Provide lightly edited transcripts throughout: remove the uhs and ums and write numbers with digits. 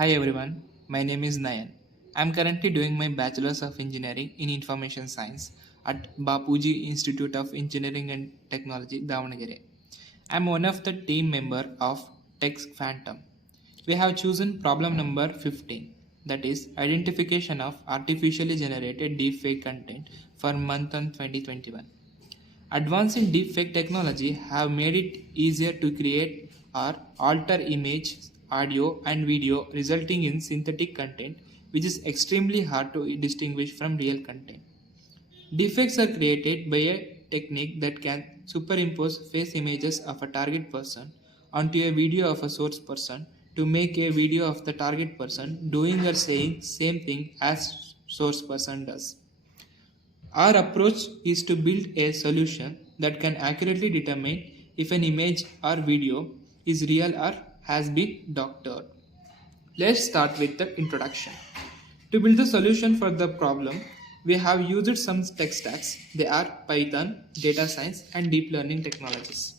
Hi everyone, my name is Nayan. I am currently doing my Bachelor's of Engineering in Information Science at Bapuji Institute of Engineering and Technology, Davanagere. I am one of the team member of Text Phantom. We have chosen problem number 15, that is identification of artificially generated deepfake content for month on 2021. Advances in deepfake technology have made it easier to create or alter image, audio, and video, resulting in synthetic content, which is extremely hard to distinguish from real content. Deepfakes are created by a technique that can superimpose face images of a target person onto a video of a source person to make a video of the target person doing or saying same thing as source person does. Our approach is to build a solution that can accurately determine if an image or video is real or has been doctored. Let's start with the introduction. To build the solution for the problem, we have used some tech stacks. They are Python, data science, and deep learning technologies.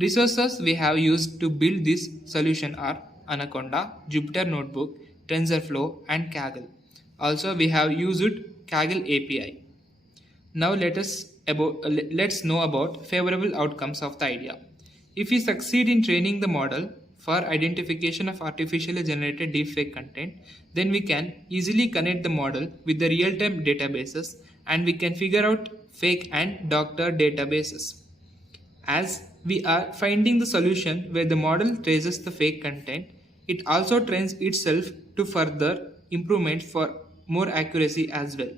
Resources we have used to build this solution are Anaconda, Jupyter Notebook, TensorFlow, and Kaggle. Also, we have used Kaggle API. Now let's know about favorable outcomes of the idea. If we succeed in training the model for identification of artificially generated deepfake content, then we can easily connect the model with the real-time databases and we can figure out fake and doctored databases. As we are finding the solution where the model traces the fake content, it also trains itself to further improvement for more accuracy as well.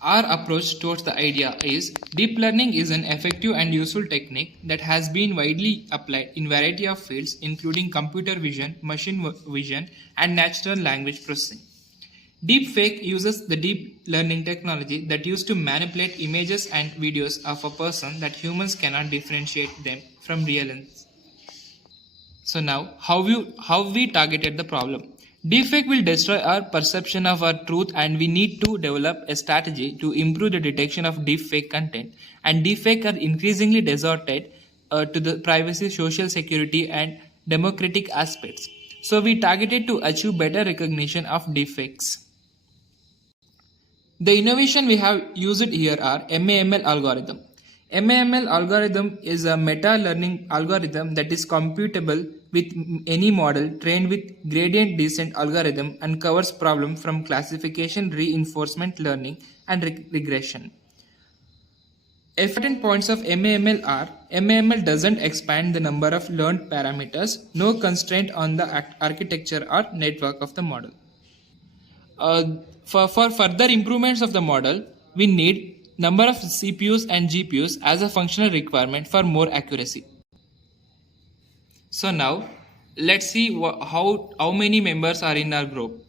Our approach towards the idea is deep learning is an effective and useful technique that has been widely applied in variety of fields including computer vision, machine vision, and natural language processing. Deepfake uses the deep learning technology that used to manipulate images and videos of a person that humans cannot differentiate them from real ones. So now, how we targeted the problem. Deepfake will destroy our perception of our truth and we need to develop a strategy to improve the detection of deepfake content. And deepfake are increasingly distorted to the privacy, social security and democratic aspects. So we targeted to achieve better recognition of deepfakes. The innovation we have used here are MAML algorithm. MAML algorithm is a meta-learning algorithm that is computable with any model trained with gradient descent algorithm and covers problems from classification, reinforcement learning, and regression. Important points of MAML are MAML doesn't expand the number of learned parameters, no constraint on the architecture or network of the model. For further improvements of the model, we need number of CPUs and GPUs as a functional requirement for more accuracy. So now, let's see how many members are in our group.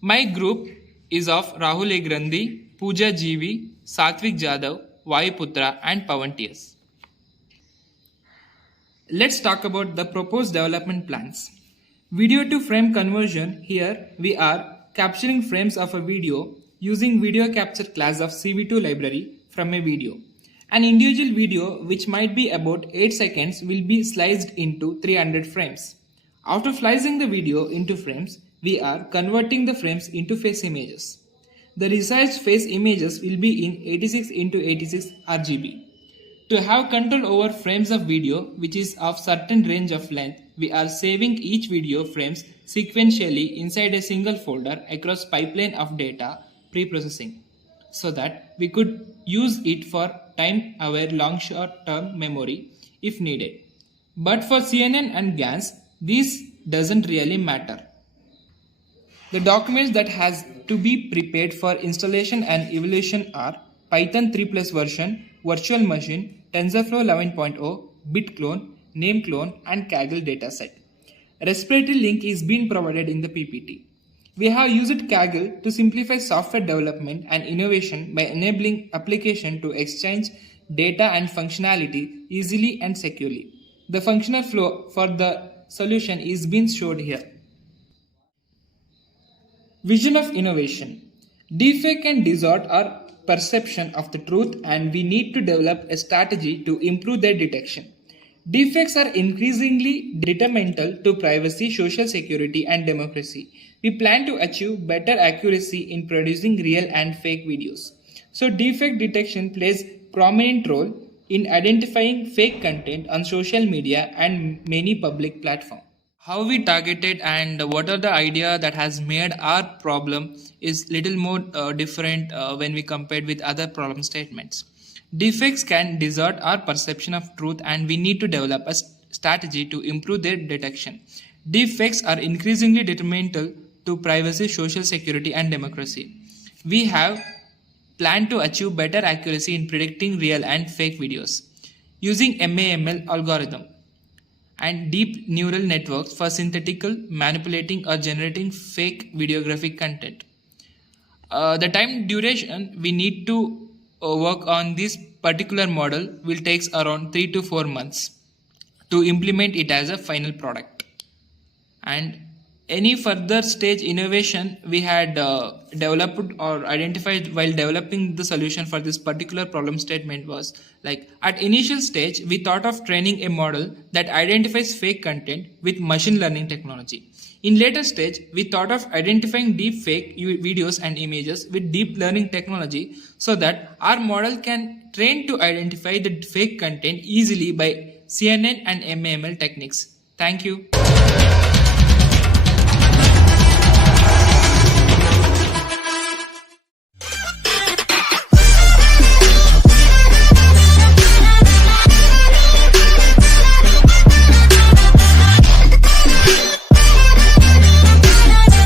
My group is of Rahul Egrandi, Pooja GV, Satvik Jadhav, Vayuputra and Pawan TS. Let's talk about the proposed development plans. Video to frame conversion. Here we are capturing frames of a video using video capture class of CV2 library from a video. An individual video which might be about 8 seconds will be sliced into 300 frames. After slicing the video into frames, we are converting the frames into face images. The resized face images will be in 86 into 86 RGB. To have control over frames of video which is of certain range of length, we are saving each video frames sequentially inside a single folder across pipeline of data pre-processing so that we could use it for time-aware long short-term memory if needed. But for CNN and GANs, this doesn't really matter. The documents that has to be prepared for installation and evaluation are Python 3+ version, virtual machine, TensorFlow 11.0, BitClone, NameClone, and Kaggle dataset. Respiratory link is being provided in the PPT. We have used Kaggle to simplify software development and innovation by enabling application to exchange data and functionality easily and securely. The functional flow for the solution is being showed here. Vision of innovation. Deepfake can distort our perception of the truth and we need to develop a strategy to improve their detection. Deepfakes are increasingly detrimental to privacy, social security, and democracy. We plan to achieve better accuracy in producing real and fake videos. So, deepfake detection plays prominent role in identifying fake content on social media and many public platforms. How we target it and what are the idea that has made our problem is little more different when we compared with other problem statements. Defects can distort our perception of truth and we need to develop a strategy to improve their detection. Defects are increasingly detrimental to privacy, social security and democracy. We have planned to achieve better accuracy in predicting real and fake videos using MAML algorithm and deep neural networks for synthetical manipulating or generating fake videographic content. The time duration we need to work on this particular model will takes around 3 to 4 months to implement it as a final product. And any further stage innovation we had developed or identified while developing the solution for this particular problem statement was like at initial stage we thought of training a model that identifies fake content with machine learning technology. In later stage we thought of identifying deep fake videos and images with deep learning technology so that our model can train to identify the fake content easily by CNN and MAML techniques. Thank you.